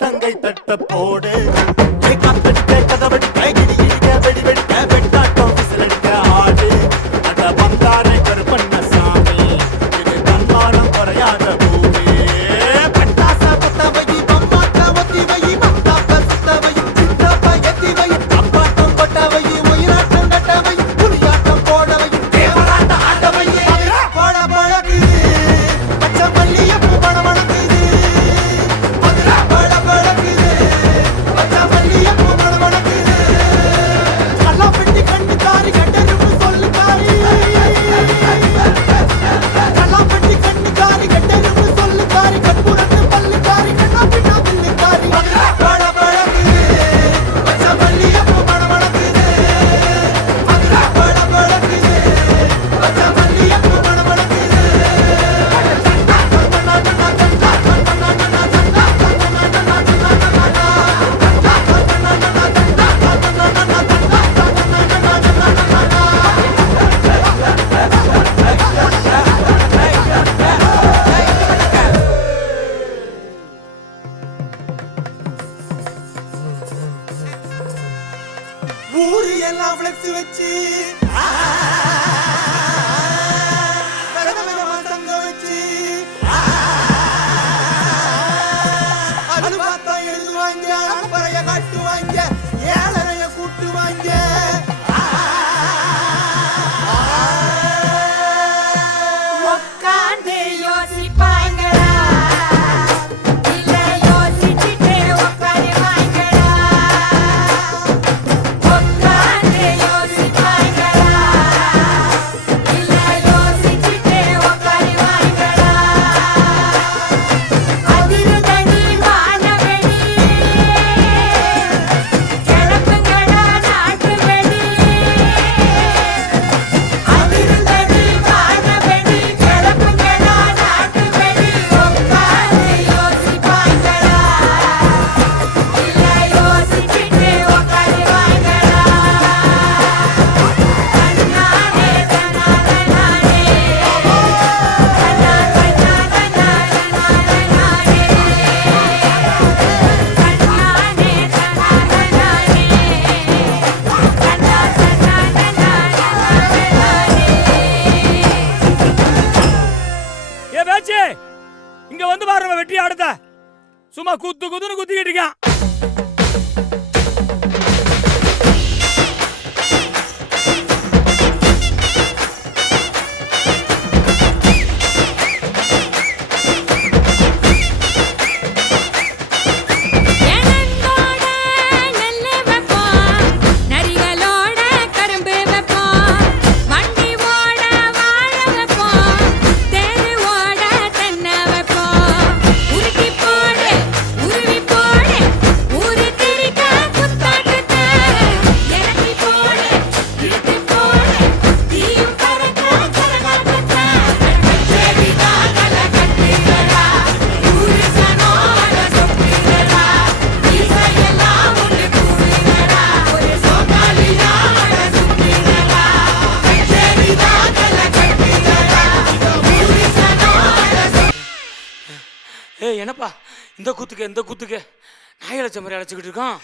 தங்கை தட்ட போடு காத்தடிக்க கதவடிக்க இடி இடிக்க வெடி வெடிக்க வெட்டாட்டம் விசிலடிக்க ஆடு அட பந்தாரை கருப்பண்ண சாமி இது தன்மானம் குறையாத பூமி பட்டாச பத்தவை பம்மாட்ட ஒத்திவை மத்தாப்ப சுத்தவை சித்தப்ப எத்திவை அப்பாட்டம் கொட்டவை உயிராட்டம் கட்டவை புலியாட்டம் போடவை தேவராட்ட ஆட்டவை போட பழகுது பச்சை மல்லிய பூ மணமணக்குது ஊரு எல்லாம் ஃப்ளெக்ஸ் வச்சு சங்க வச்சு அது பார்த்தா எழுதுவாங்க பறைய காட்டுவாங்க ஏழரைய கூட்டுவாங்க உட்காந்து யோசிப்பாங்கடா இங்க வந்து பாருங்க வெற்றி ஆடுத சும்மா குத்து குத்துன்னு குத்திக்கிட்டு இருக்கான். என்னப்பா இந்த கூத்துக்கு நாய் அழைச்ச மாதிரி அழைச்சிக்கிட்டு இருக்கான்.